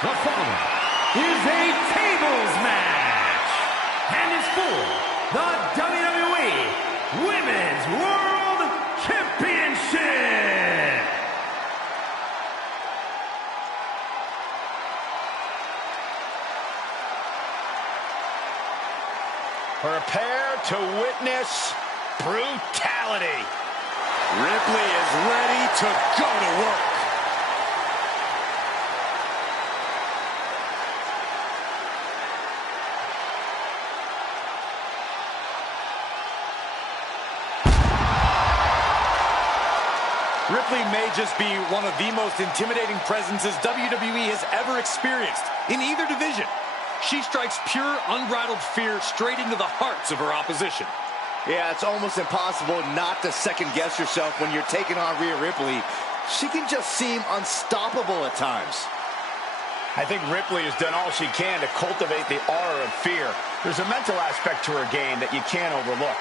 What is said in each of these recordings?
The following is a tables match and is for the WWE Women's World Championship. Prepare to witness brutality. Ripley is ready to go to work. Ripley may just be one of the most intimidating presences WWE has ever experienced in either division. She strikes pure, unbridled fear straight into the hearts of her opposition. Yeah, it's almost impossible not to second-guess yourself when you're taking on Rhea Ripley. She can just seem unstoppable at times. I think Ripley has done all she can to cultivate the aura of fear. There's a mental aspect to her game that you can't overlook.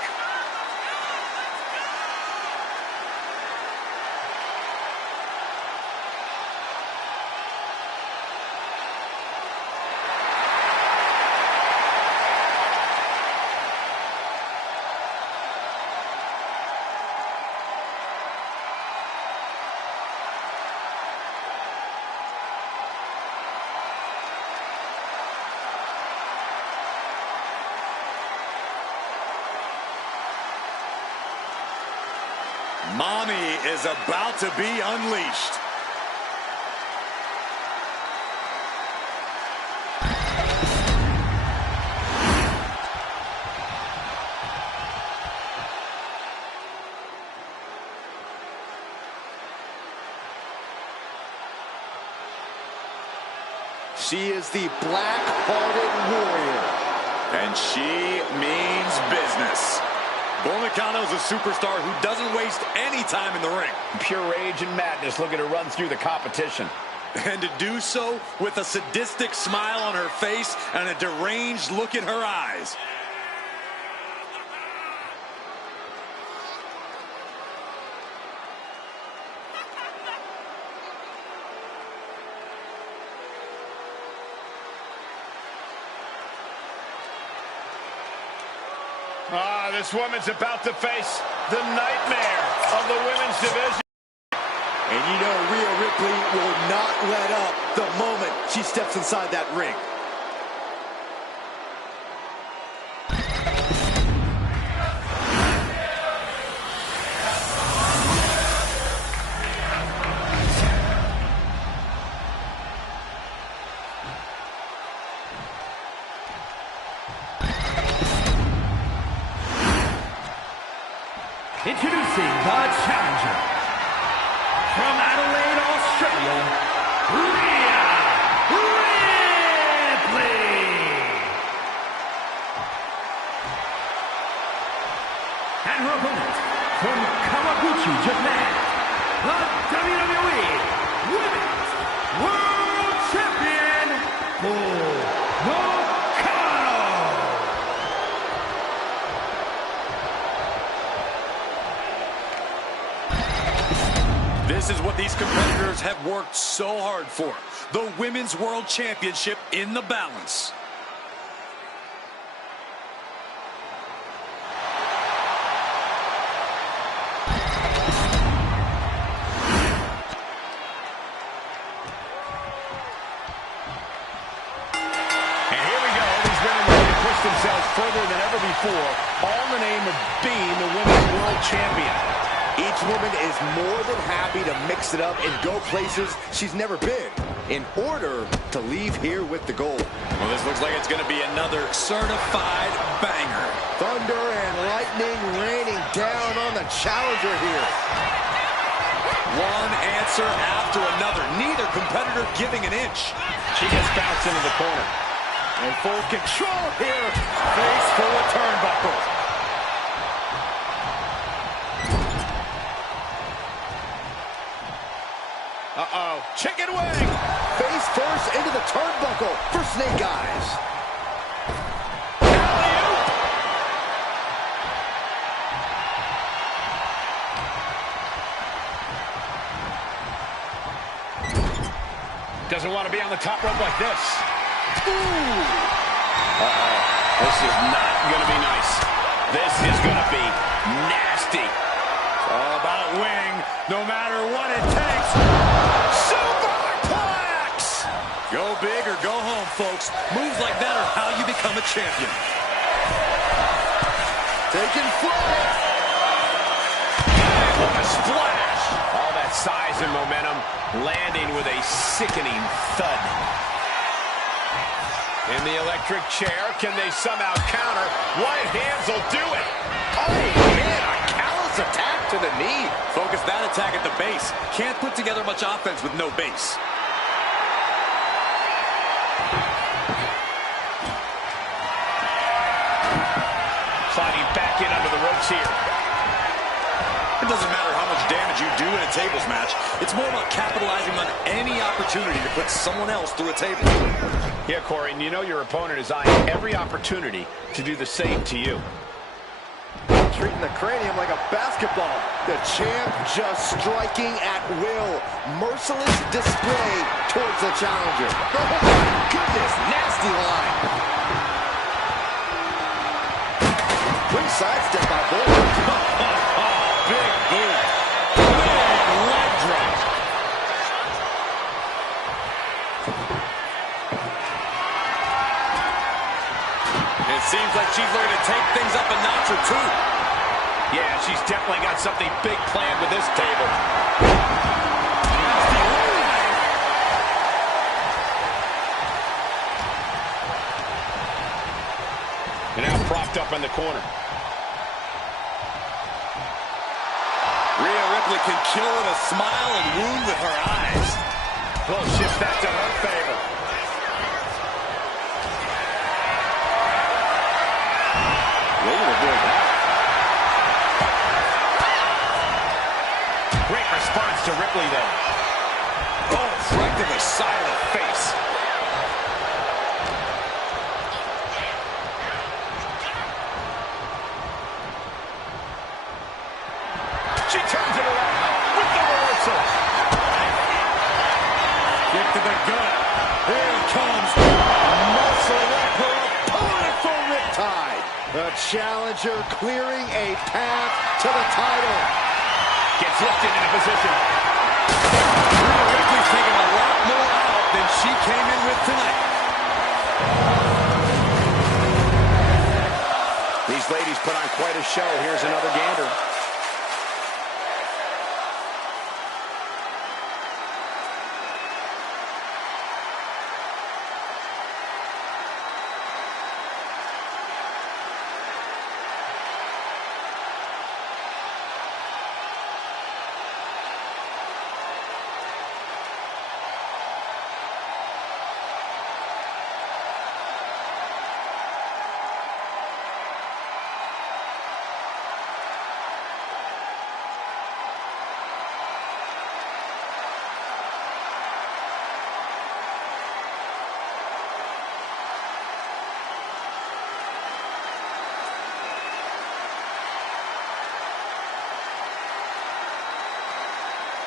Mommy is about to be unleashed. She is the black-hearted warrior. And she means business. Bull Nakano is a superstar who doesn't waste any time in the ring. Pure rage and madness looking to run through the competition. And to do so with a sadistic smile on her face and a deranged look in her eyes. This woman's about to face the nightmare of the women's division. And you know Rhea Ripley will not let up the moment she steps inside that ring. Introducing the challenger from Adelaide, Australia, Rhea Ripley. And her opponent from Kawaguchi, Japan, the WWE Women's World Champion, Bull Nakano. This is what these competitors have worked so hard for. The Women's World Championship in the balance. And here we go. These women ready to push themselves further than ever before, all in the name of being the Women's World Champion. Each woman is more than happy to mix it up and go places she's never been in order to leave here with the gold. Well, this looks like it's going to be another certified banger. Thunder and lightning raining down on the challenger here. One answer after another. Neither competitor giving an inch. She gets bounced into the corner. In full control here. Face full of turnbuckles. Uh-oh. Chicken wing! Face first into the turnbuckle for Snake Eyes. doesn't want to be on the top rope like this. Ooh. Uh-oh. This is not going to be nice. This is going to be nasty. It's all about winning, no matter what it takes. Superplex! Go big or go home, folks. Moves like that are how you become a champion. Taking flight. What a splash! All that size and momentum landing with a sickening thud. In the electric chair, can they somehow counter? White hands will do it. Oh, man, a callous attack to the knee. Focus that attack at the base. Can't put together much offense with no base. Sliding back in under the ropes here. It doesn't matter how much damage you do in a tables match. It's more about capitalizing on any opportunity to put someone else through a table. Yeah, Corey, and you know your opponent is eyeing every opportunity to do the same to you. Treating the cranium like a basketball. The champ just striking at will. Merciless display towards the challenger. Oh my goodness, nasty line. Quick sidestep by Bull. Big boot. Big leg drop. It seems like she's looking to take things up a notch or two. Yeah, she's definitely got something big planned with this table. And now propped up in the corner. Rhea Ripley can kill with a smile and wound with her eyes. We'll shift that to her favor. We'll avoid that. Great response to Ripley there. Oh, right to the side of the face. She turns it around with the reversal. Kick to the gut. Here it comes. Muscle up her opponent for riptide. The challenger clearing a path to the title. Gets lifted into position. Rhea Ripley's taking a lot more out than she came in with tonight. These ladies put on quite a show. Here's another gander.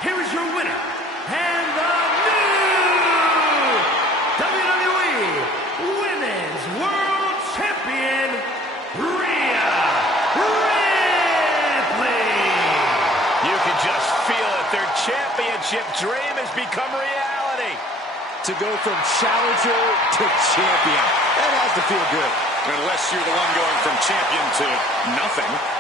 Here is your winner, and the new WWE Women's World Champion, Rhea Ripley. You can just feel it. Their championship dream has become reality. To go from challenger to champion. That has to feel good. Unless you're the one going from champion to nothing.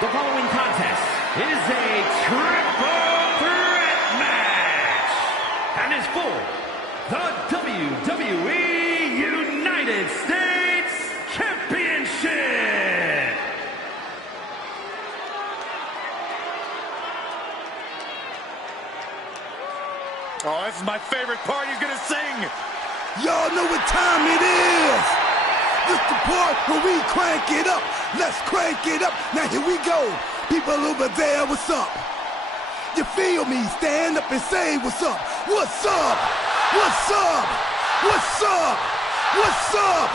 The following contest is a triple threat match and is for the WWE United States Championship. Oh, this is my favorite part. He's gonna sing. Y'all know what time it is. This the part where we crank it up. Let's crank it up. Now here we go. People over there, what's up? You feel me? Stand up and say what's up. What's up? What's up? What's up? What's up?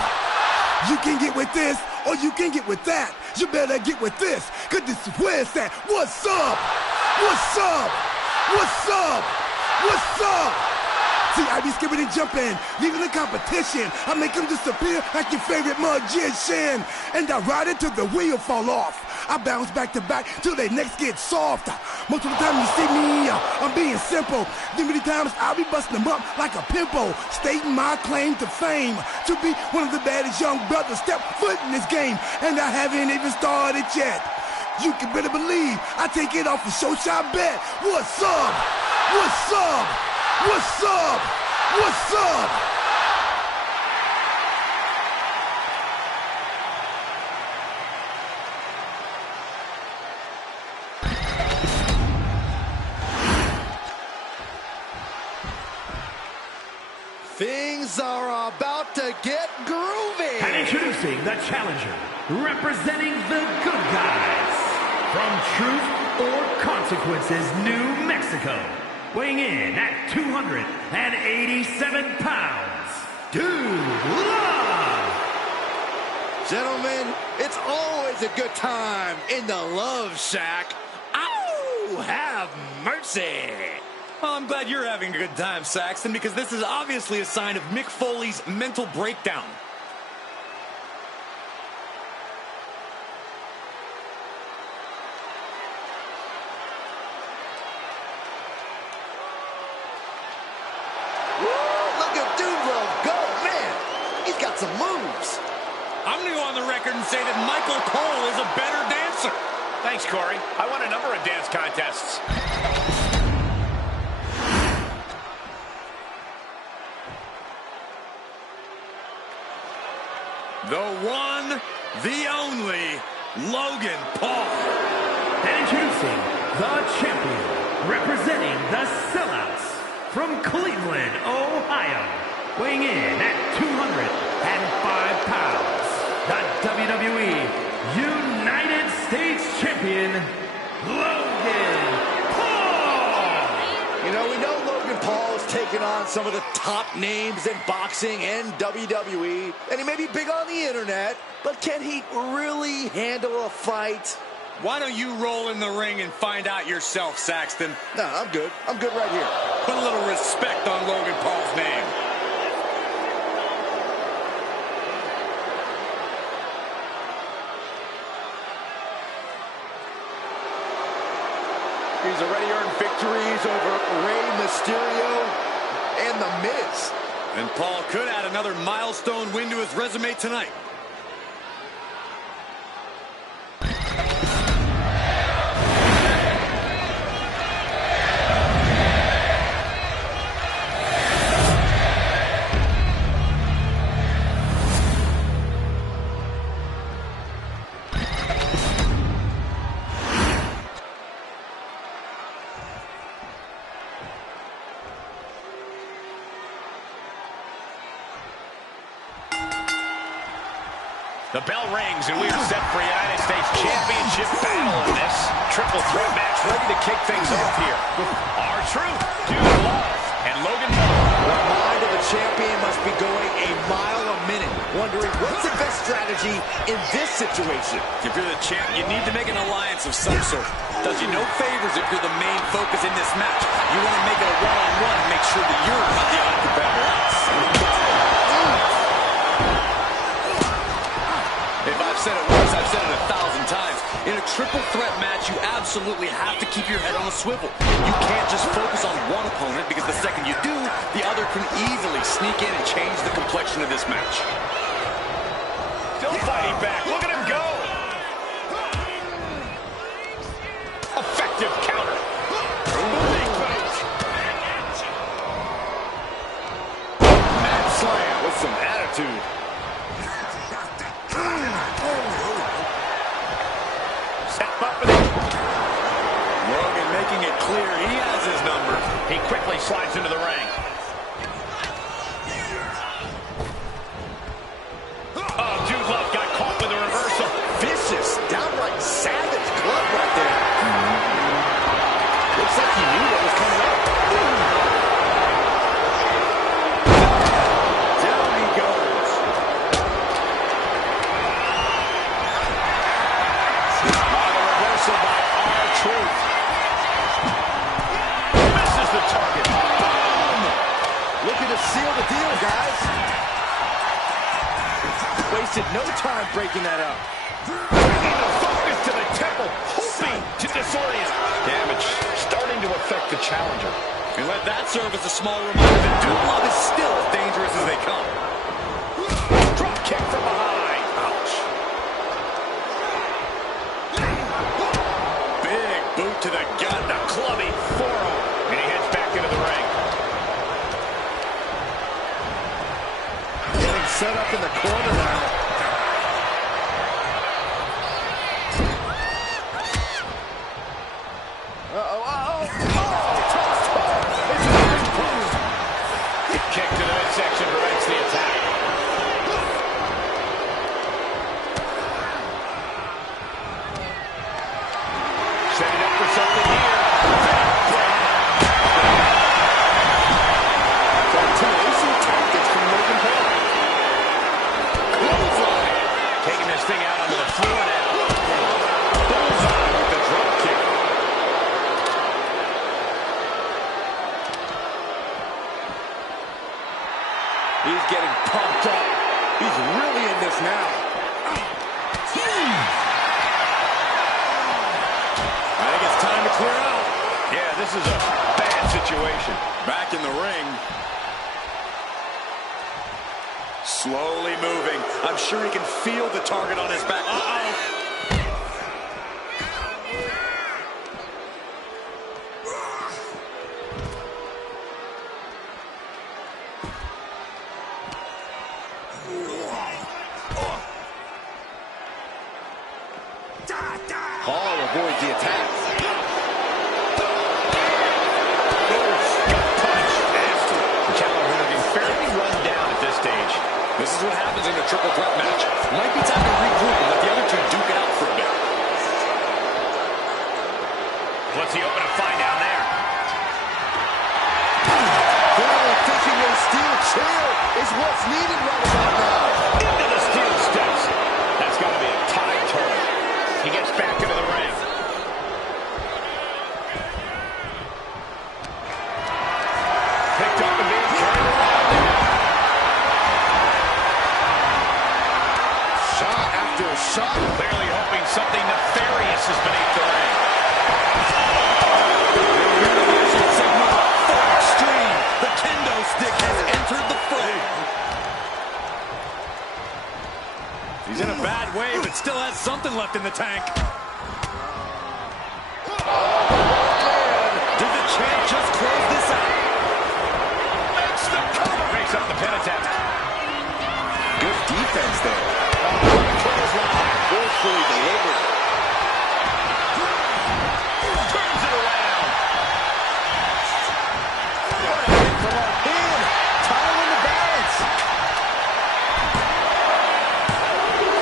You can get with this or you can get with that. You better get with this, cause this is where it's at. What's up? What's up? What's up? What's up? See, I be skipping and jumping, leaving the competition. I make them disappear like your favorite magician. And I ride it till the wheel fall off. I bounce back to back till their necks get soft. Most of the time you see me, I'm being simple. Then many times I'll be busting them up like a pimple, stating my claim to fame, to be one of the baddest young brothers step foot in this game. And I haven't even started yet. You can better believe I take it off a show shot bet. What's up? What's up? What's up? What's up? Things are about to get groovy. And introducing the challenger, representing the good guys, from Truth or Consequences, New Mexico, weighing in at 287 pounds, Dude Love. Gentlemen, it's always a good time in the Love Shack. Ow! Have mercy. Well, I'm glad you're having a good time, Saxton, because this is obviously a sign of Mick Foley's mental breakdown. Look at Dude Love go, man. He's got some moves. I'm going to go on the record and say that Michael Cole is a better dancer. Thanks, Corey. I won a number of dance contests. The one, the only, Logan Paul. And introducing the champion, representing the Sellouts, from Cleveland, Ohio, weighing in at 205 pounds, the WWE United States Champion, Logan Paul. You know, we know Logan Paul has taken on some of the top names in boxing and WWE, and he may be big on the internet, but can he really handle a fight? Why don't you roll in the ring and find out yourself, Saxton? No, I'm good. I'm good right here. Put a little respect on Logan Paul's name. He's already earned victories over Rey Mysterio and The Miz. And Paul could add another milestone win to his resume tonight. The bell rings, and we are set for a United States Championship battle in this triple threat match. Ready to kick things off here with R-Truth, Dude Love, and Logan Paul. The mind of the champion must be going a mile a minute, wondering what's the best strategy in this situation. If you're the champ, you need to make an alliance of some sort. Does you no favors if you're the main focus in this match. You want to make it a one-on-one and make sure that you're not the odd competitor. If I've said it once, I've said it 1,000 times. In a triple threat match, you absolutely have to keep your head on a swivel. You can't just focus on one opponent, because the second you do, the other can easily sneak in and change the complexion of this match. Still fighting back. Look at him go. slides into the ring. Oh, Dude Love got caught with a reversal. Vicious, downright savage club right there. Looks like he knew what was coming up. Down he goes. The reversal by R-Truth. Misses the target. Boom! Looking to seal the deal, guys. Wasted no time breaking that up. Bringing the focus to the temple, hoping to disorient. Damage starting to affect the challenger. And let that serve as a small reminder that Dude Love is still as dangerous as they come. Drop kick from behind. Ouch. Big boot to the gut. The clubbing forearm. And he heads back into the ring. Getting set up in the corner now. Kick to the midsection prevents the attack. Setting up for something here. Intimidation tactics from Logan Paul. Clothesline. Taking this thing out onto the floor now. Bullseye with the drop kick. He's getting pumped up. He's really in this now. I think it's time to clear out. Yeah, this is a bad situation. Back in the ring. Slowly moving. I'm sure he can feel the target on his back. Uh-oh. Paul avoids the attack. The challenger looking fairly run down at this stage. This is what happens in a triple threat match. Might be time to regroup and let the other two duke it out for a bit. What's he open to find down there? Thinking a steel chair is what's needed right about now. Into the steel steps. That's got to be a tide turn. He gets back into the ring. Picked up and being carried around. Shot after shot. Clearly hoping something nefarious is beneath the ring. For extreme, the kendo stick has entered the fray. He's in a bad way, but still has something left in the tank. Did the champ just close this out? Makes the cover. Breaks up the pin attempt. Good defense there. Forcefully delivered. Turns it around. From our pin. Time in the balance.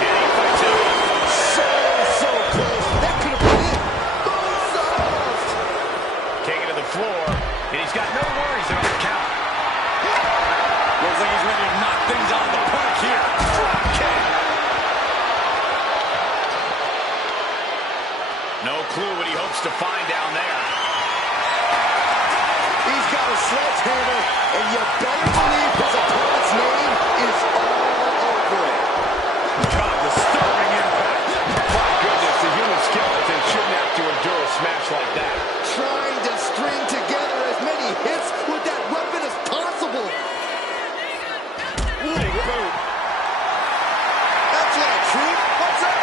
And he fights it off. So close. That could have been it. Soft. Taken to the floor. And he's got no worries about the count. Looks like he's ready to knock things out of the park here. Drop kick. No clue what he hopes to find down there. He's got a sledgehammer, and you better believe his opponent's name is all over it. God, disturbing impact. My goodness, the human skeleton shouldn't have to endure a smash like that. Trying to string together as many hits with that weapon as possible. Ooh, boot. That's right, Truth. What's up?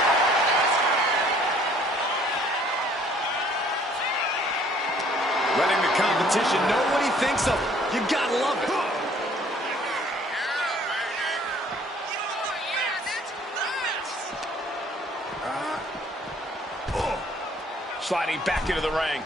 Letting the competition know what he thinks of him. You gotta love it. Sliding back into the ring.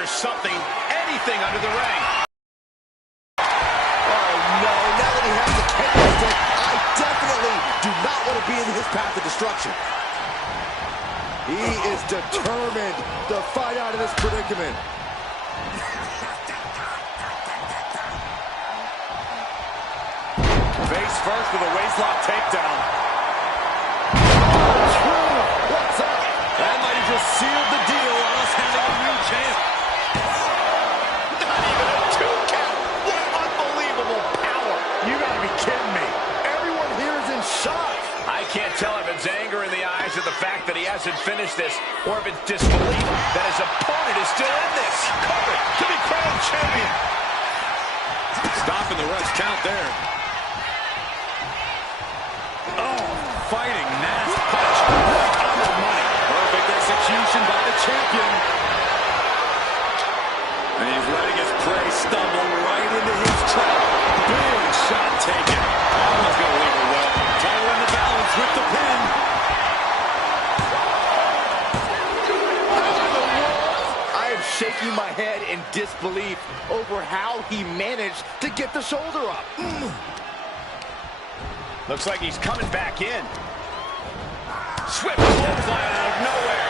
there's something, anything under the ring. Oh, no. Now that he has the kendo stick, I definitely do not want to be in his path of destruction. He is determined to fight out of this predicament. Face first with a waistlock takedown. What's up? That might have just sealed the deal on us having a new champ. Not even a 2 count. What unbelievable power. You gotta be kidding me. Everyone here is in shock. I can't tell if it's anger in the eyes of the fact that he hasn't finished this, or if it's disbelief that his opponent is still in this. Cover to be crowned champion. Stopping the ref's count there. Oh, fighting nasty punch. Right on the money. Perfect execution by the champion. And he's letting his prey stumble right into his trap. Big shot taken. Almost going to leave her well. Title in the balance with the pin. I am shaking my head in disbelief over how he managed to get the shoulder up. Looks like he's coming back in. Swift clothesline out of nowhere.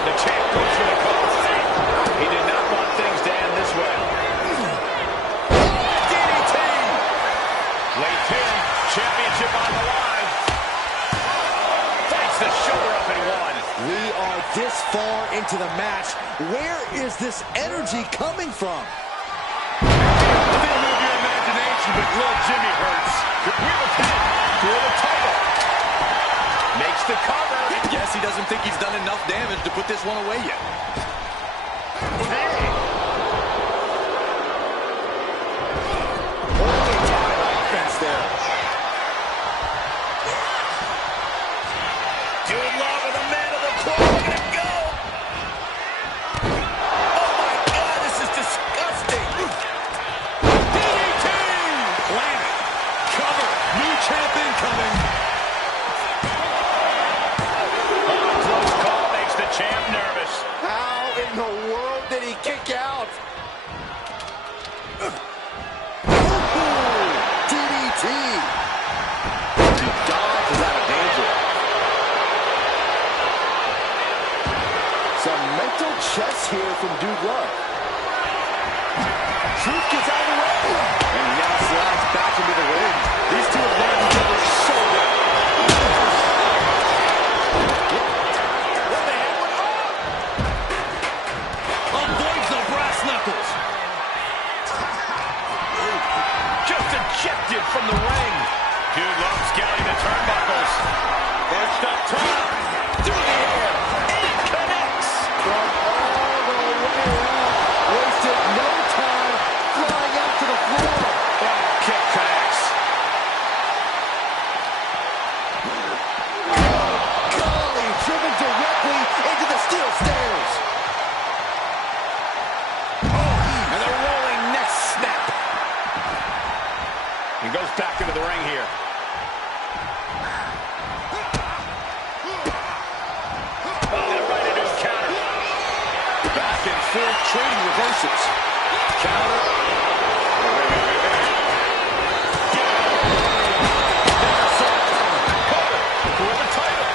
The champ goes for the cover. He did not want things to end this way. DDT! Late pin. Championship on the line. Fights the shoulder up and one. We are this far into the match. Where is this energy coming from? Don't move your imagination, but little Jimmy hurts. We're the pin for the title. Makes the cover. I guess he doesn't think he's done enough damage to put this one away yet. Hey! Offense there. Dude Love with a man of the clock. Look at him go. Oh, my God, this is disgusting. DDT! Planet. Cover. New champ incoming. Close call makes the champ nervous. How in the world did he kick out? DDT. He dodges out of danger. Some mental chess here from Dude Love. Truth gets out of the way. And he now slides back into the ring. These two have learned each other so well. What the hell went on? Avoids the brass knuckles. Just ejected from the ring. Dude Love scouting the turnbuckles. First up top. Through the air. And it connects. From all the way out. Wasted no time flying out to the floor. Oh, kick connects. Golly, driven directly into the steel stairs. And the rolling neck snap. He goes back into the ring here. Oh, and right into a counter. Back and forth trading reverses. Counter. For the title.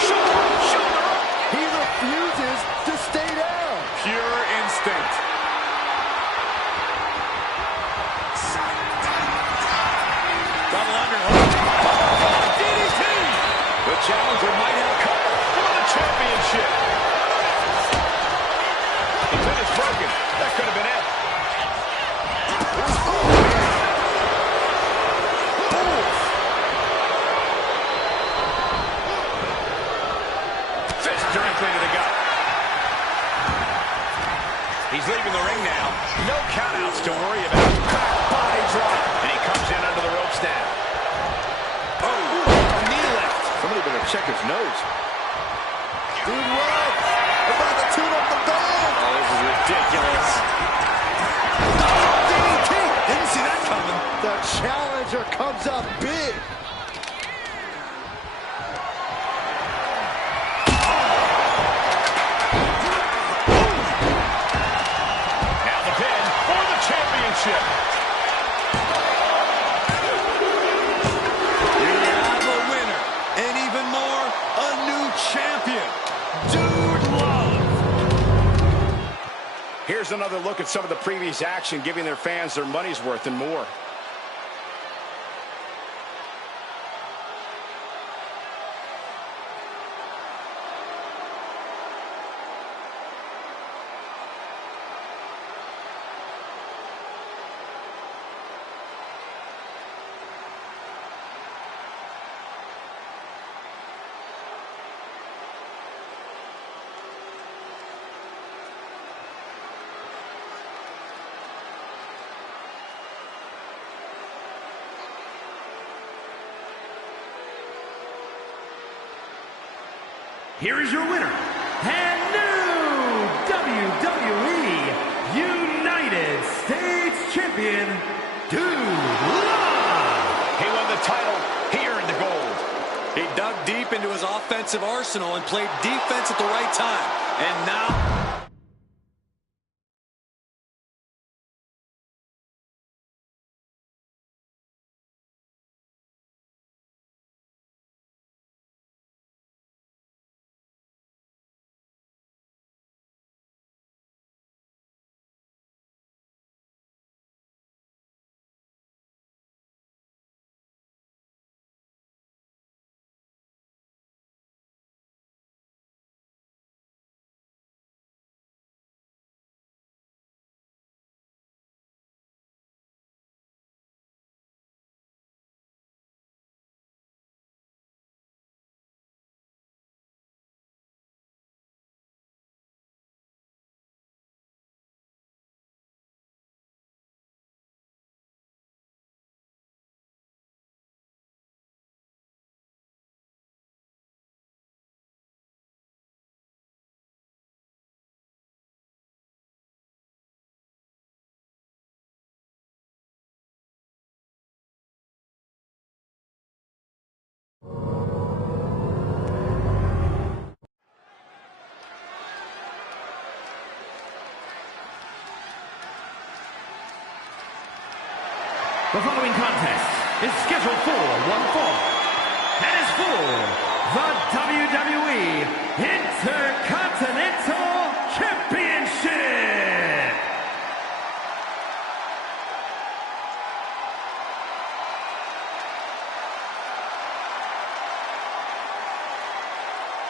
Shoulder up. He refuses to stay down. Pure instinct. Double underhook. DDT. The challenger might have Cover for the championship. The pin is broken. That could have been it. Fist directly to the gut. He's leaving the ring now. No countouts to worry about. Body drop. And he comes in under the ropes now. Oh, knee lift. Somebody better check his nose. Dude Love about to tune up the band. Oh, this is ridiculous. DDT. challenger comes up big. Now the pin for the championship. We have a winner, and even more, a new champion. Dude Love. Here's another look at some of the previous action, giving their fans their money's worth and more. Here is your winner, and new WWE United States Champion, Dude Love. He won the title. He earned the gold. He dug deep into his offensive arsenal and played defense at the right time. And now... The following contest is scheduled for one fall and is for the WWE Intercontinental Championship.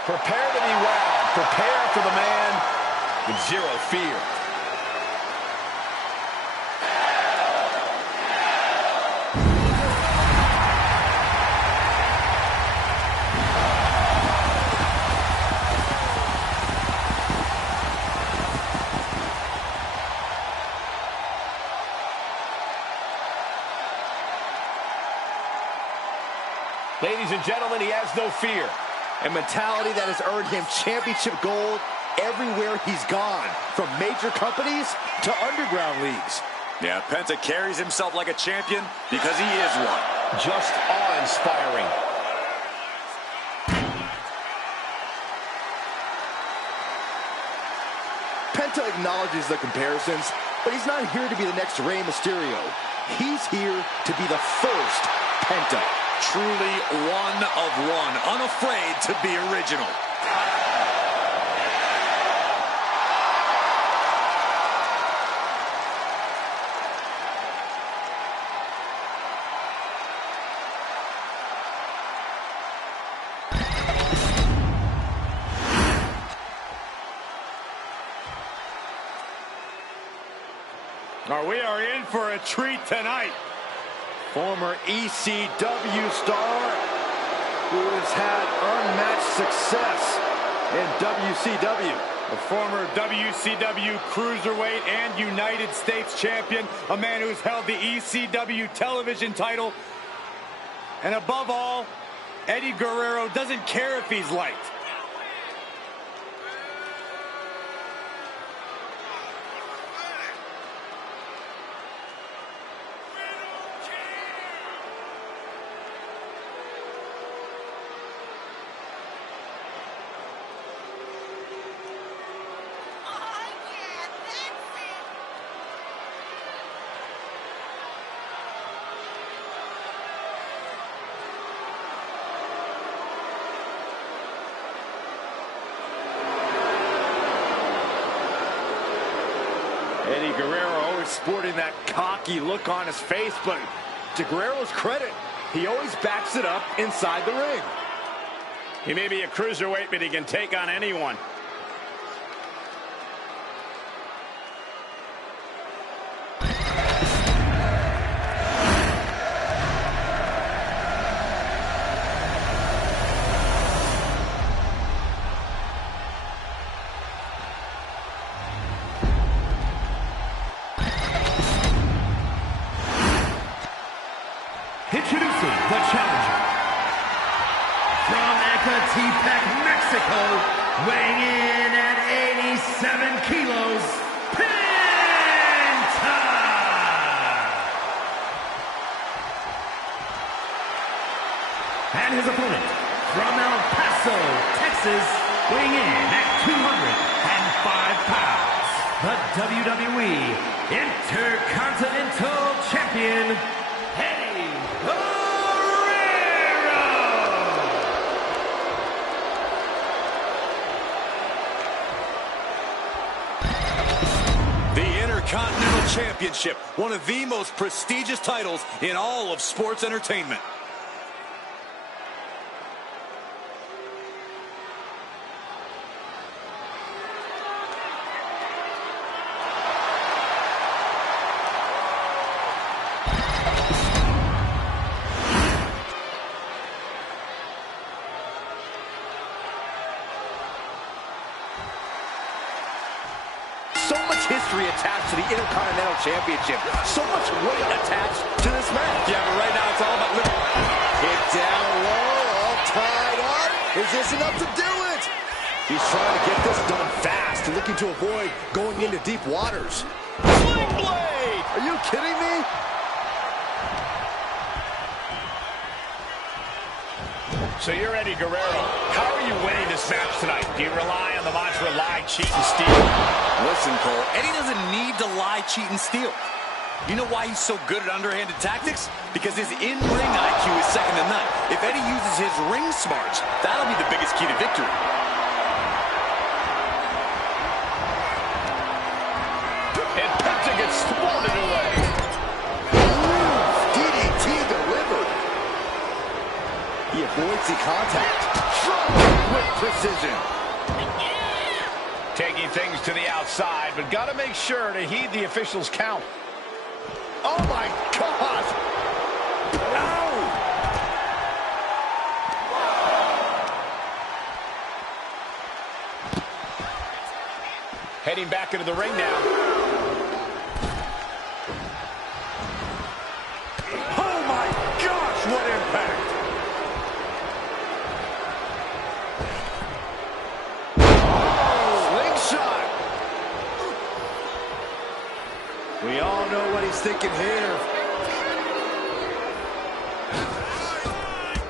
Prepare to be wowed. Prepare for the man with zero fear. Ladies and gentlemen, he has no fear. A mentality that has earned him championship gold everywhere he's gone, from major companies to underground leagues. Yeah, Penta carries himself like a champion because he is one. Just awe-inspiring. Penta acknowledges the comparisons, but he's not here to be the next Rey Mysterio. He's here to be the first Penta. Truly one of one, unafraid to be original. We are in for a treat tonight. Former ECW star who has had unmatched success in WCW. A former WCW Cruiserweight and United States Champion. A man who's held the ECW television title. And above all, Eddie Guerrero doesn't care if he's liked. sporting that cocky look on his face, but to Guerrero's credit, he always backs it up inside the ring. He may be a cruiserweight, but he can take on anyone. Introducing the challenger from Ecatepec, Mexico, weighing in at 87 kilos, Penta! And his opponent from El Paso, Texas, weighing in at 205 pounds, the WWE Intercontinental Champion, Continental Championship, one of the most prestigious titles in all of sports entertainment. So much history attached to the Intercontinental Championship. So much weight attached to this match. Yeah, but right now it's all about living. Kick down low, all tied up. Is this enough to do it? He's trying to get this done fast, looking to avoid going into deep waters. Sling blade! Are you kidding me? So you're Eddie Guerrero. How are you winning this match tonight? Do you rely on the mantra lie, cheat, and steal? Listen, Cole, Eddie doesn't need to lie, cheat, and steal. You know why he's so good at underhanded tactics? Because his in-ring IQ is second to none. If Eddie uses his ring smarts, that'll be the biggest key to victory. And Penta gets thwarted away. DDT delivered. He avoids the contact. With precision. Taking things to the outside, but got to make sure to heed the official's count. Oh my God! Ow! Heading back into the ring now. Oh my gosh, what impact! We all know what he's thinking here.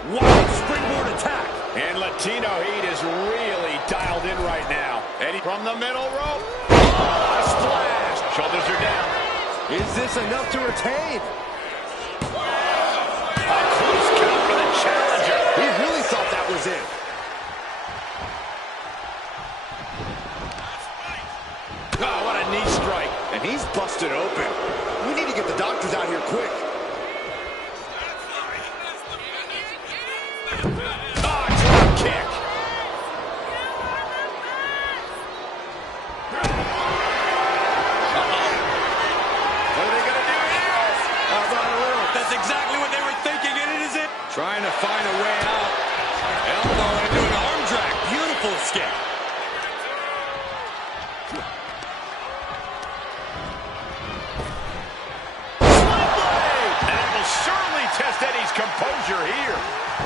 Wild springboard attack. And Latino Heat is really dialed in right now. Eddie from the middle rope. Oh, a splash. Shoulders are down. Is this enough to retain? A close count for the challenger. He really thought that was it. Oh, what a knee strike. And he's busted open. We need to get the doctors out here quick. Oh, drop kick. What are they going to do here? How about a little? That's exactly what they were thinking, and it is it. Trying to find a way out. Elbow into an arm drag. Beautiful escape. Test Eddie's composure here.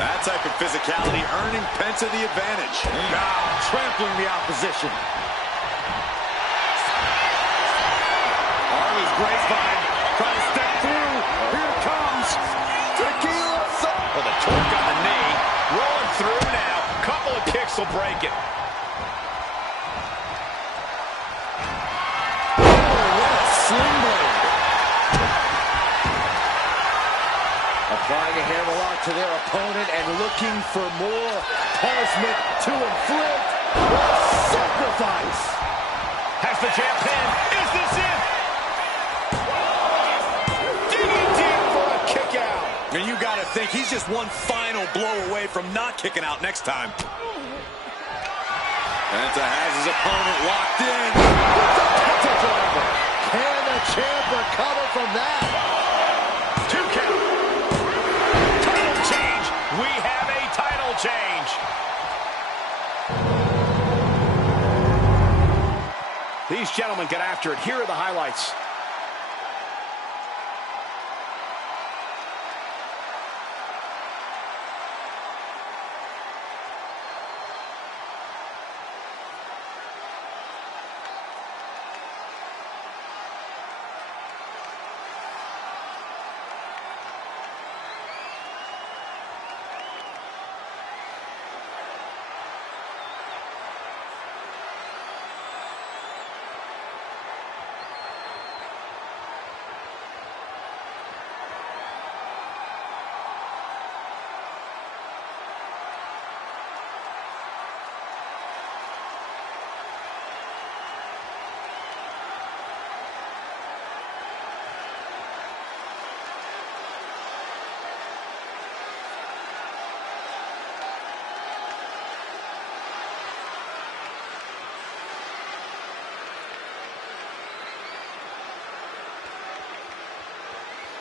That type of physicality earning Penta the advantage. Now trampling the opposition. Army's grapevine trying to step through. Here it comes. Tequila. Well, the torque on the knee. Rolling through now. Couple of kicks will break it. Oh, what a sling blade. Applying a hammerlock to their opponent and looking for more punishment to inflict. What a sacrifice! Has the champ pinned. Is this it? And you got to think he's just one final blow away from not kicking out next time. Penta has his opponent locked in. What's a Penta driver? Can the champ recover from that? 2 count. Title change. We have a title change. These gentlemen get after it. Here are the highlights.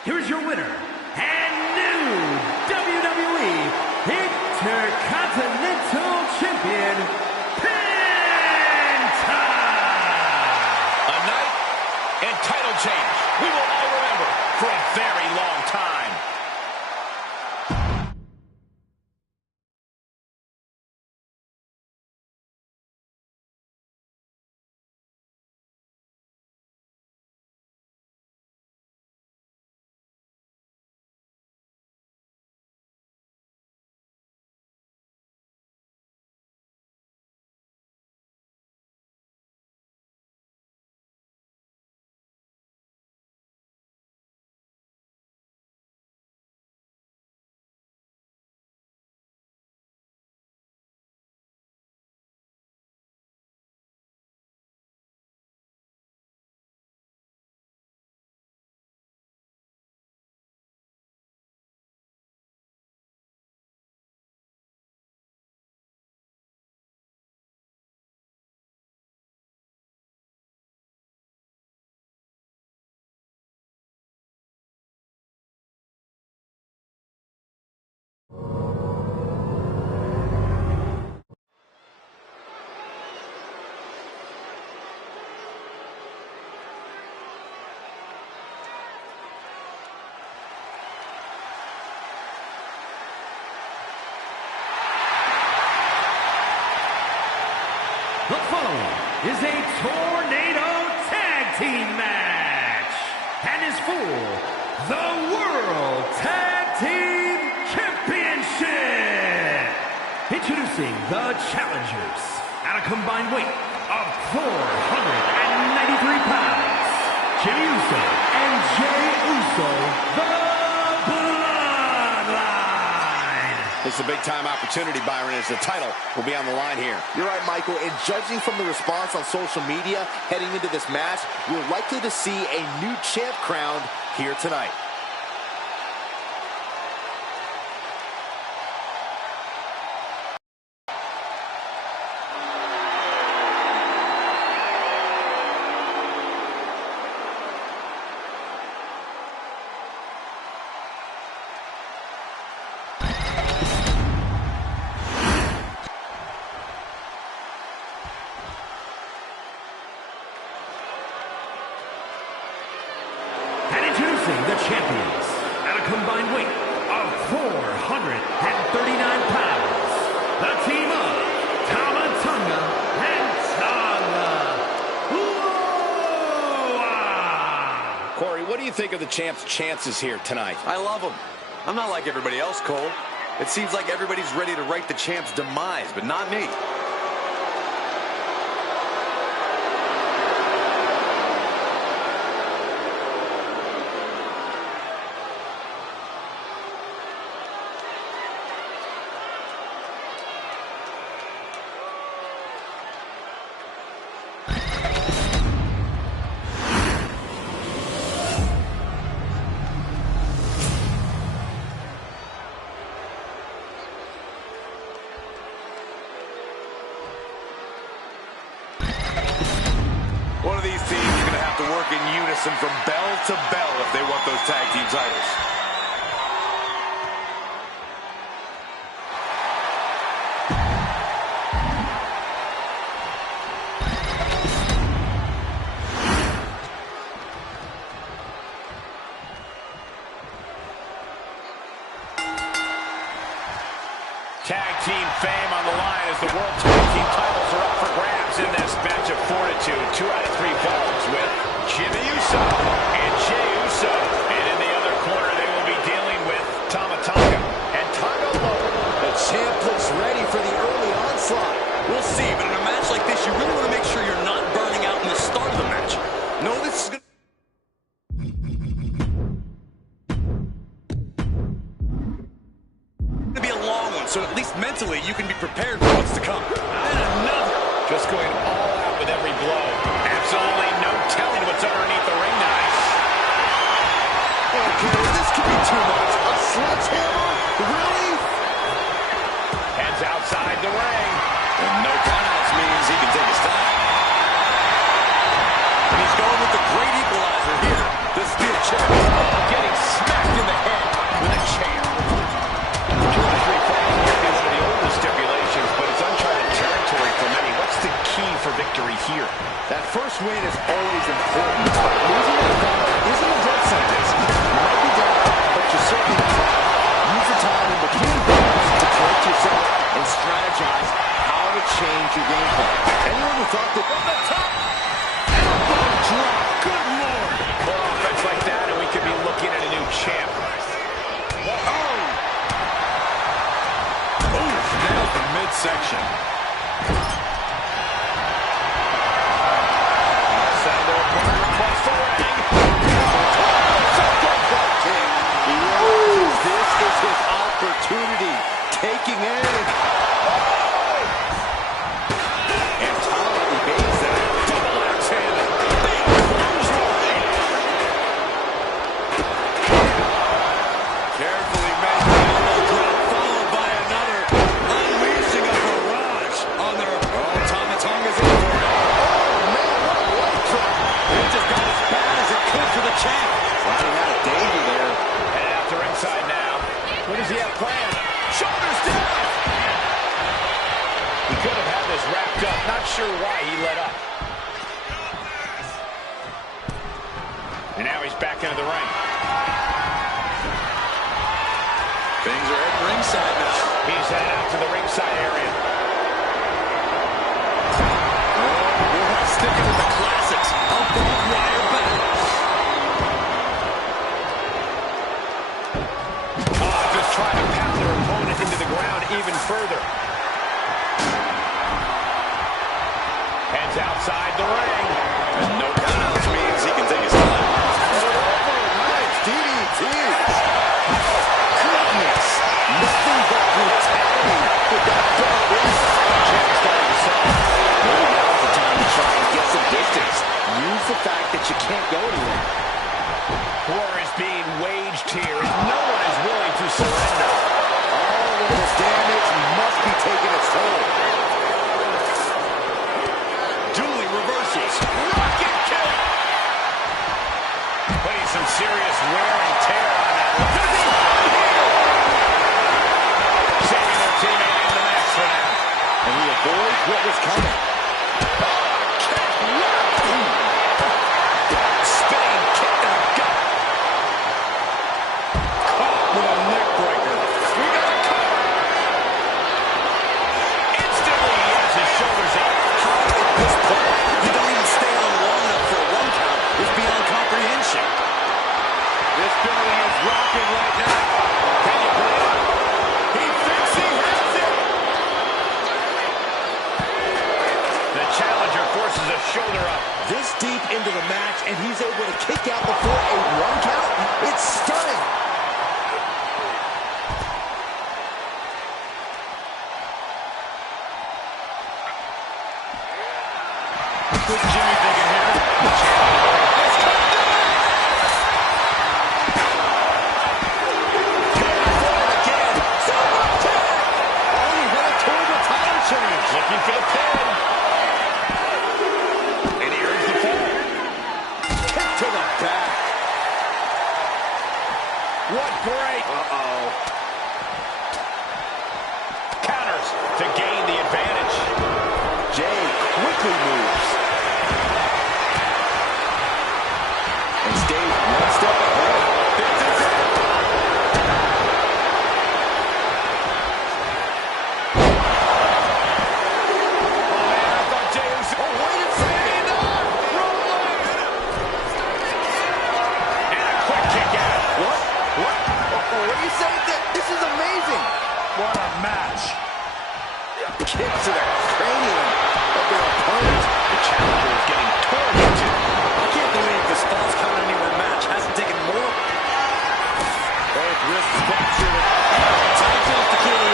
Here's your winner and new WWE Intercontinental Champion, Penta! A night and title change we will all remember for a very long time. The following is a tornado tag team match and is for the World Tag Team Championship. Introducing the challengers at a combined weight of 493 pounds, Jimmy Uso and Jey Uso, the This is a big-time opportunity, Byron, as the title will be on the line here. You're right, Michael, and judging from the response on social media heading into this match, we're likely to see a new champ crowned here tonight. The champions at a combined weight of 439 pounds, the team of Tampa and Tonga. Corey, what do you think of the champ's chances here tonight? I love him. I'm not like everybody else, Cole. It seems like everybody's ready to write the champ's demise, but not me. work in unison from bell to bell if they want those tag team titles. Tag team fame on the line as the World Tag Team titles are up for grabs in this match of fortitude. 2 out of 3 falls with Jimmy Uso and Jey Uso. And in the other corner, they will be dealing with Tampa and Tago Loco. The champ looks ready for the early onslaught. We'll see, but in a match like this, you really want to make sure you're not burning out in the start of the match. No, this is going to be a long one, so at least mentally you can be prepared for what's to come. And another. Just going all out with every blow. Absolutely no telling what's underneath the ring knife. Okay, this could be too much. A sledgehammer? Really? Heads outside the ring. And no countouts means he can take his time. And he's going with the great equalizer here. The steel chair. Oh, getting smacked in the head with a chair. 2 out of 3 falls might be one of the oldest stipulations, but it's uncharted territory for many. What's the key for victory here? That first win is always important. Losing that fall isn't a death sentence. You might be down, but you're certainly not out. Use the time in between games to collect yourself and strategize how to change your game plan. Anyone who thought that from the top, elbow drop, good lord. More offense like that, and we could be looking at a new champ. Nailed the midsection. Outside their opponent across the ring. He realizes this is his opportunity. Taking aim. And Tom evades that. Double axe handle. Big clothesline. Carefully made elbow drop, followed by another unleashing a barrage on their... Oh, Tonga's in for it. Oh, man, what a leg drop. It just got as bad as it could for the champ. Sliding out of danger there. Headed out to ringside now. What does he have planned? Shoulders down. He could have had this wrapped up. Not sure why he let up. And now he's back into the ring. Things are at ringside now. He's headed out to the ringside area. We're sticking with the classics of barbed wire battles. Just trying to pound their opponent into the ground even further. Heads outside the ring. And no countouts means he can take his time. Nice DDTs. Goodness. Nothing but brutality with that belt wrist. Champ starting to sell. Maybe now's the time to try and get some distance. Use the fact that you can't go anywhere. War is being waged here, and no one is willing to surrender. All of this damage must be taking its toll. Dueling reversals. Rocket kick! Putting some serious wear and tear on that one. Saving their teammate in the match for now. And he avoids what was coming. Spinning kick to the gut. Caught with a neck breaker. We got a cover. Instantly, he has his shoulders up. How at this point you don't even stay on long enough for a 1 count is beyond comprehension. This building is rocking right now. Can you believe it? He thinks he has it. The challenger forces a shoulder up. This deep into the match, and he's able to kick out before a 1 count. It's stunning. What's Jimmy thinking here? Looking for the pin. And he earns the fall. What great. Counters to gain the advantage. Jay quickly moves. And stays one step ahead. This is it. Oh, man, I thought Jey Uso... Oh, wait a second. And a quick kick out. What? What are you saying? This is amazing. What a match. Kick to the cranium of their opponent. The challenger is getting torn into. I can't believe this Falls Count Anywhere match hasn't taken more. Both wrists captured. Title's the key.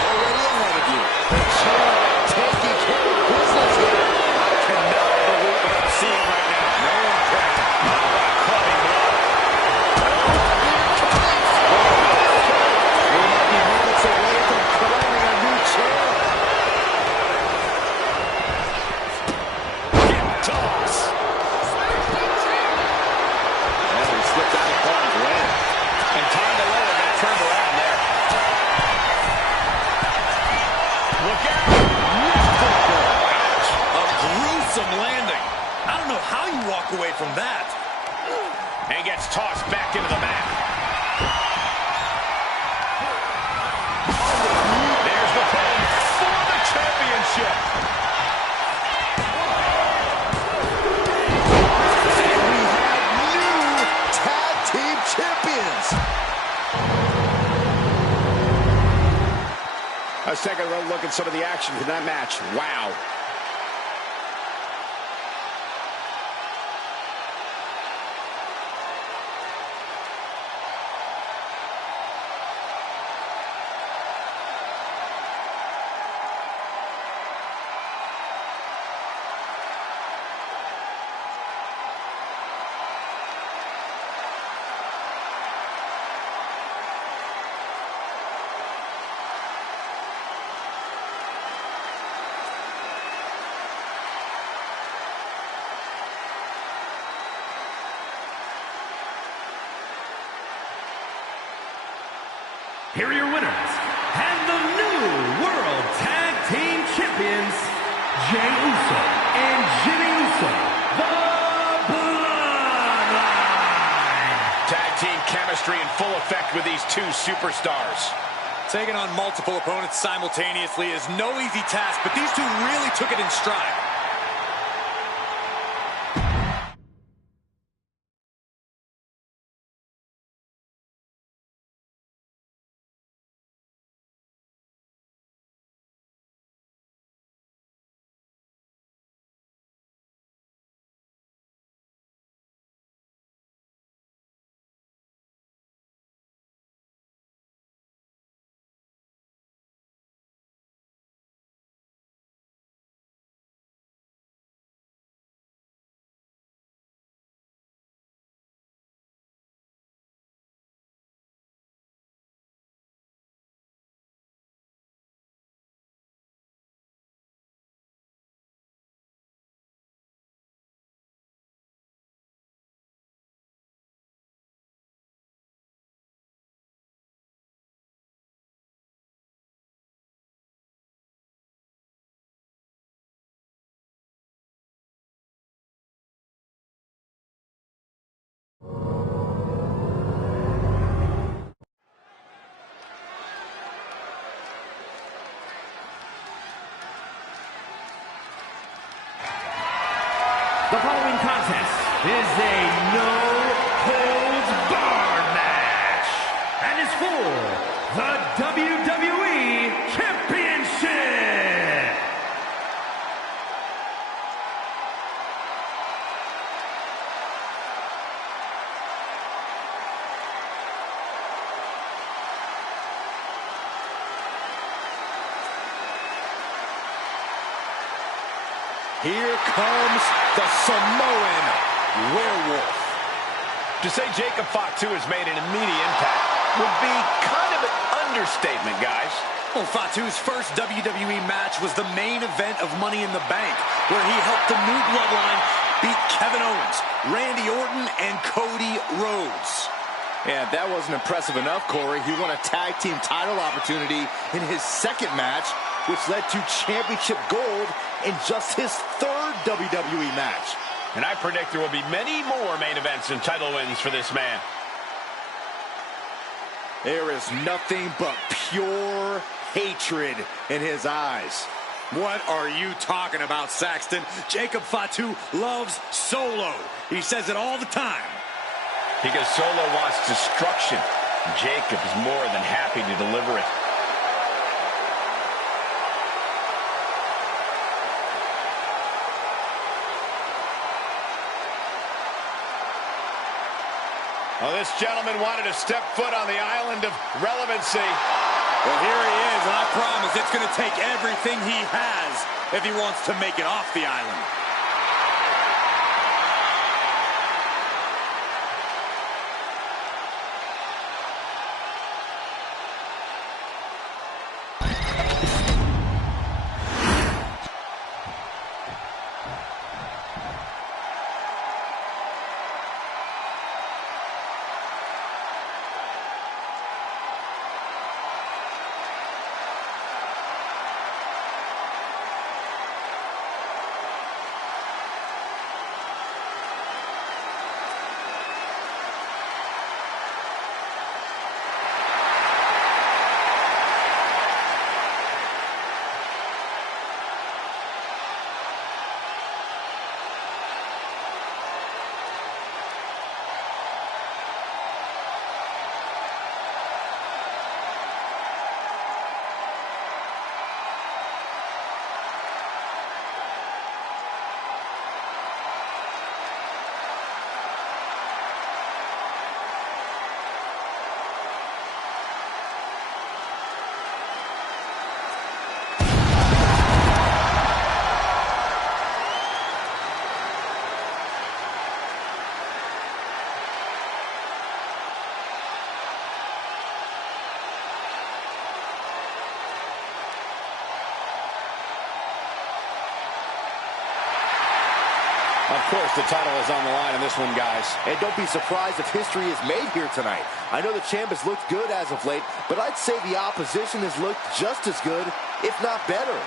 Already ahead of you. The champ taking care of business here. I cannot believe what I'm seeing right now. No one can. Clubbing blow. We might be minutes away from crowning a new champ. Hip toss. And he slipped out of harm's way. And time to lower that turned around there. Look out. Ouch. A gruesome landing. I don't know how you walk away from that. And gets tossed back into the mat. There's the pin for the championship. And we have new tag team champions. Let's take a look at some of the action from that match. Wow. Here are your winners, and the new World Tag Team Champions, Jey Uso and Jimmy Uso, the Bloodline. Tag team chemistry in full effect with these two superstars. Taking on multiple opponents simultaneously is no easy task, but these two really took it in stride. The following contest is a no-holds-barred match and is for the WWE Championship. Here comes the Samoan Werewolf. To say Jacob Fatu has made an immediate impact would be kind of an understatement, guys. Well, Fatu's first WWE match was the main event of Money in the Bank, where he helped the New Bloodline beat Kevin Owens, Randy Orton, and Cody Rhodes. And that wasn't impressive enough, Corey. He won a tag team title opportunity in his second match, which led to championship gold in just his third WWE match. And I predict there will be many more main events and title wins for this man. There is nothing but pure hatred in his eyes. What are you talking about, Saxton? Jacob Fatu loves Solo. He says it all the time. Because Solo wants destruction. Jacob is more than happy to deliver it. Well, this gentleman wanted to step foot on the island of relevancy. Well, here he is, and I promise it's going to take everything he has if he wants to make it off the island. Of course, the title is on the line in this one, guys. And don't be surprised if history is made here tonight. I know the champ has looked good as of late, but I'd say the opposition has looked just as good, if not better.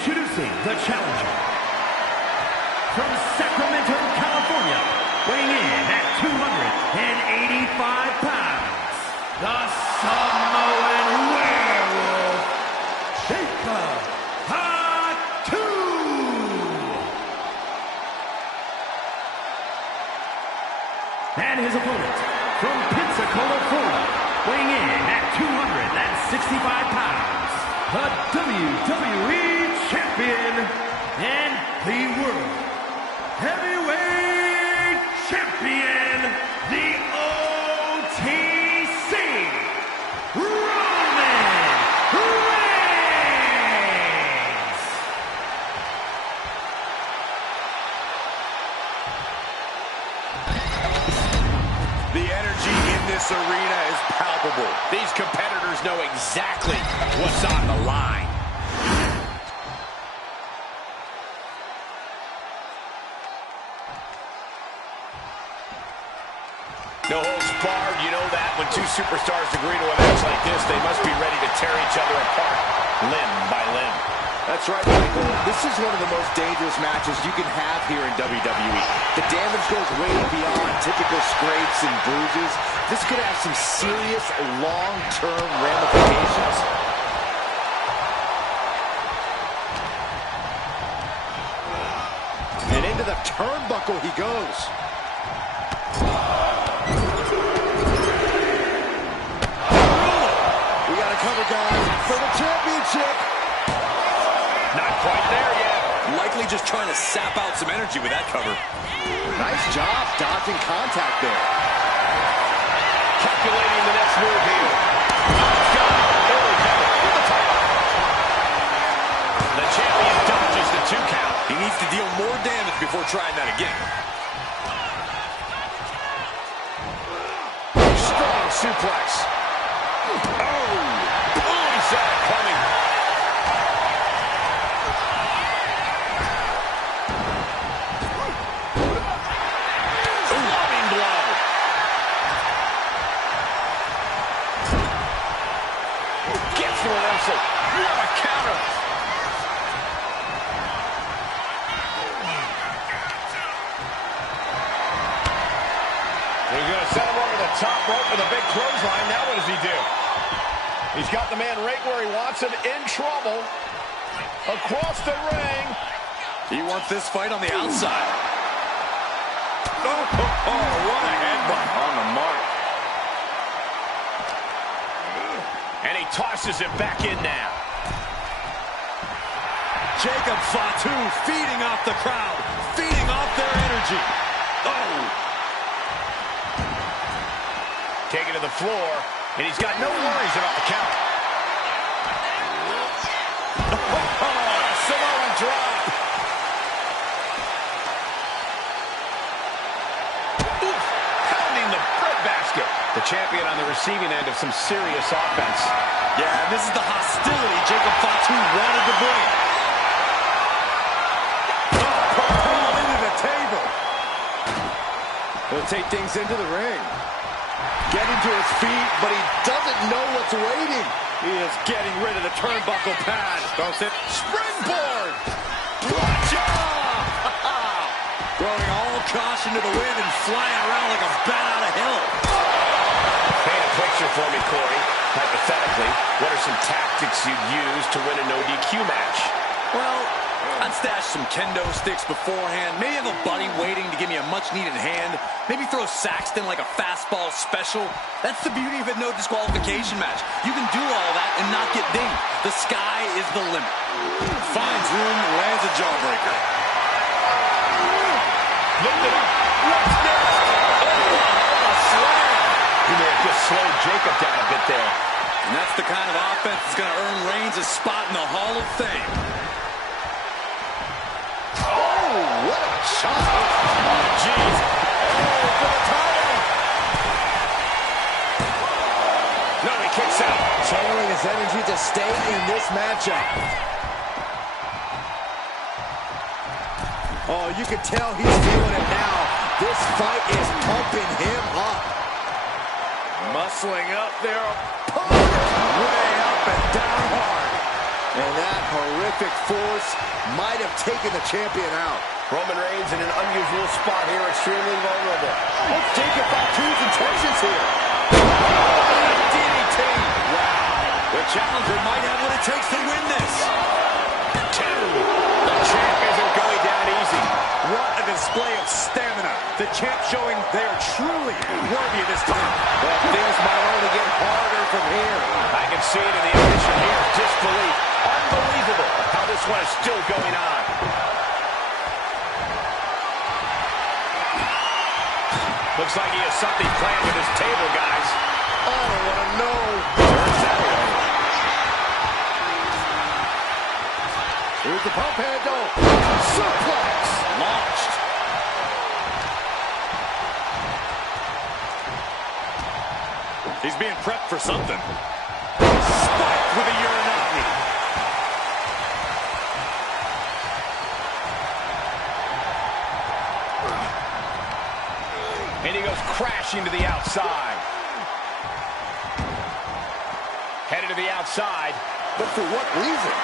Introducing the challenger from Sacramento, California, weighing in at 285 pounds, the Samoan Werewolf, Jacob Fatu. And his opponent from Pensacola, Florida, weighing in at 265 pounds, the WWE Champion and the World Heavyweight Champion, the OTC, Roman Reigns. The energy in this arena is palpable. These competitors know exactly what's on the line. No holds barred, you know that. When two superstars agree to a match like this, they must be ready to tear each other apart, limb by limb. That's right, Michael. This is one of the most dangerous matches you can have here in WWE. The damage goes way beyond typical scrapes and bruises. This could have some serious long-term ramifications. And into the turnbuckle he goes. We got to cover, guys, for the championship. Not quite there yet. Likely just trying to sap out some energy with that cover. Nice job dodging contact there. Calculating the next move here. Got it. Early cover with the title. The champion dodges the 2 count. He needs to deal more damage before trying that again. Strong suplex. Oh, boom, saw it coming. Loving blow. Gets the reversal. What a counter. He's going to send him over the top rope with a big clothesline. Now what does he do? He's got the man right where he wants him, in trouble. Across the ring. He wants this fight on the outside. Oh, what a headbutt on the mark. And he tosses him back in now. Jacob Fatu feeding off the crowd, feeding off their energy. Oh. Taken to the floor, and he's got no worries about the count. Samoan drop. Oof, pounding the breadbasket. The champion on the receiving end of some serious offense. Yeah, and this is the hostility Jacob Fatu wanted to bring. Oh, into the table. He'll take things into the ring. Getting to his feet, but he doesn't know what's waiting. He is getting rid of the turnbuckle pad. Don't sit. Springboard. Gotcha! Throwing all caution to the wind and flying around like a bat out of hell. Paint a picture for me, Corey. Hypothetically, what are some tactics you'd use to win a no DQ match? Well, I'd stash some kendo sticks beforehand. Maybe have a buddy waiting to give me a much-needed hand. Maybe throw Saxton like a fastball special. That's the beauty of a no disqualification match. You can do all that and not get dinged. The sky is the limit. Finds room, lands a jawbreaker. Lift it up. What's next? Oh, a slam. He may have just slowed Jacob down a bit there. And that's the kind of offense that's going to earn Reigns a spot in the Hall of Fame. What a shot. Oh, jeez. Oh, for the title. No, he kicks out. Channeling his energy to stay in this matchup. Oh, you can tell he's feeling it now. This fight is pumping him up. Muscling up there. Way up and down hard. And that horrific force might have taken the champion out. Roman Reigns in an unusual spot here, extremely vulnerable. What's Jacob Fatu's intentions here? Oh, DDT! Wow. The challenger might have what it takes to win this. 2. The champ isn't going down easy. What a display of stamina. The champ showing they are truly worthy of this title. But things might only get harder from here. I can see it in the admission here. Disbelief. Unbelievable how this one is still going on. Looks like he has something planned with his table, guys. I don't want to know. Turns that way. Here's the pump handle. Suplex. Launched. He's being prepped for something. Spiked with a Uranagi. And he goes crashing to the outside. Headed to the outside. But for what reason?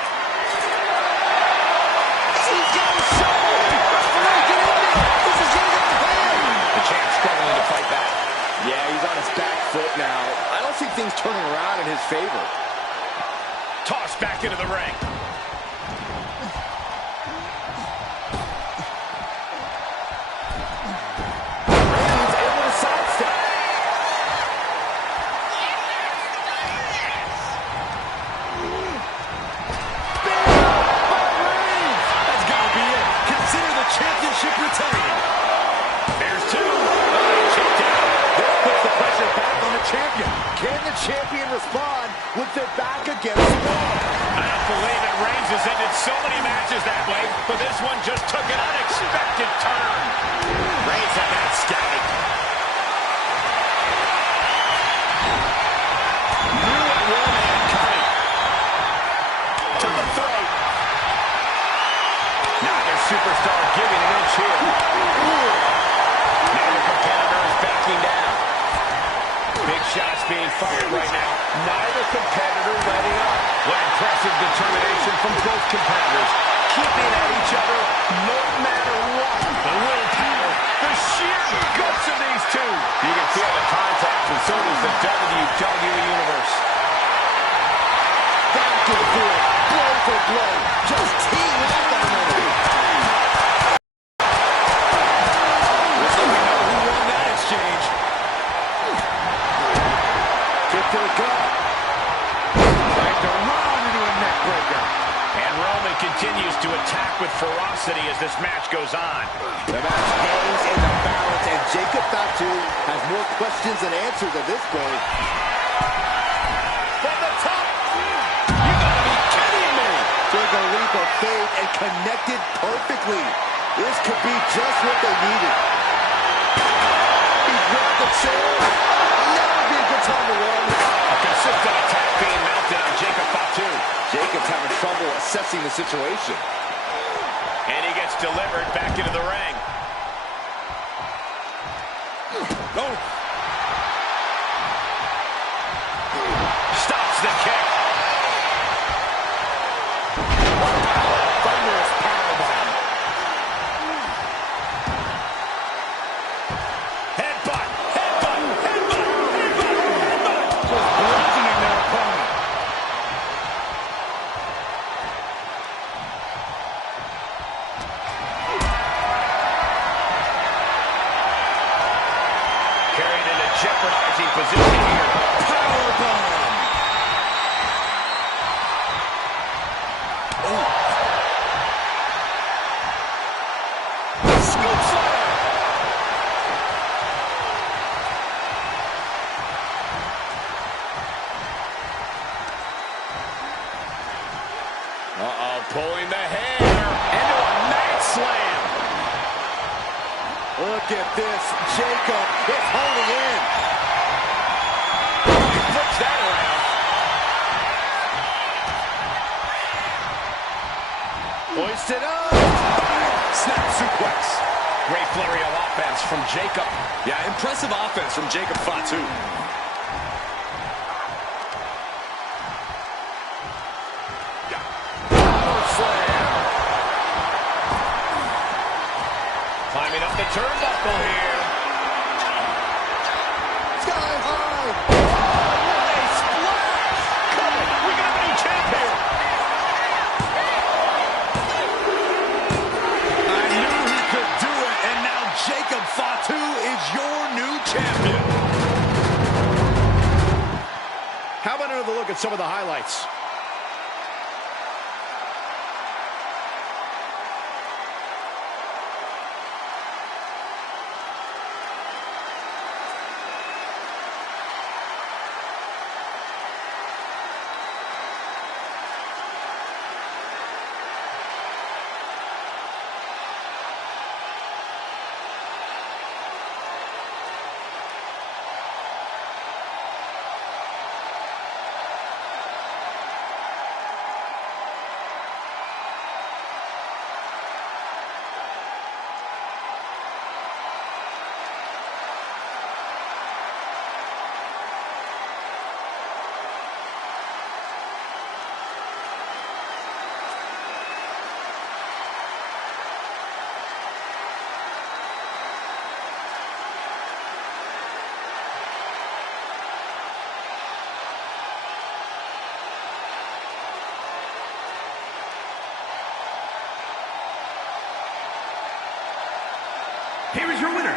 He's got a shot. Get in there. This is going to go bad. The champ struggling to fight back. Yeah, he's on his back foot now. I don't see things turning around in his favor. Tossed back into the ring. Reigns able to sidestep. That's got to be it. Consider the championship retained. There's 2. Check down. This puts the pressure back on the champion. Can the champion respond with their back against the wall? I don't believe it. Reigns has ended so many matches that way, but this one just took an unexpected turn. Reigns had that scouted. Knew a war man coming. To the throat. Neither superstar giving an inch here. Neither competitor is backing down. Big shots being fired right now. Neither competitor letting up. What impressive determination from both competitors. Keeping at each other no matter what. The willpower, the sheer guts of these two. You can feel the contact, and so does the WWE Universe. Back and forth, blow for blow, just teeing up on another. Looks like we know who won that exchange. Kick to the gut. Right around into a neck breaker. And Roman continues to attack with ferocity as this match goes on. The match hangs in the balance, and Jacob Fatu has more questions than answers at this point. From the top! You gotta be kidding me! Took a leap of faith and connected perfectly. This could be just what they needed. He grabbed the chair. Now would be a good time to run. A consistent attack being mounted on Jacob Fatu. Jacob's having trouble assessing the situation. And he gets delivered back into the ring. Oh, Stops the kick. Thunderous powerbomb. Headbutt, headbutt, headbutt, headbutt, headbutt. Just bludgeoning their opponent. Carried in a jeopardizing position here. powerbomb. Scoop slam. Uh-oh, pulling the hair into a mat slam. Look at this. Jacob is holding in. He flips that around. Hoisted up. Snap suplex. Great flurry of offense from Jacob. Yeah, impressive offense from Jacob Fatu. the turnbuckle here. Sky high. What a splash! Come on, we got a new champ here. I knew he could do it, and now Jacob Fatu is your new champion. How about another look at some of the highlights? Here is your winner,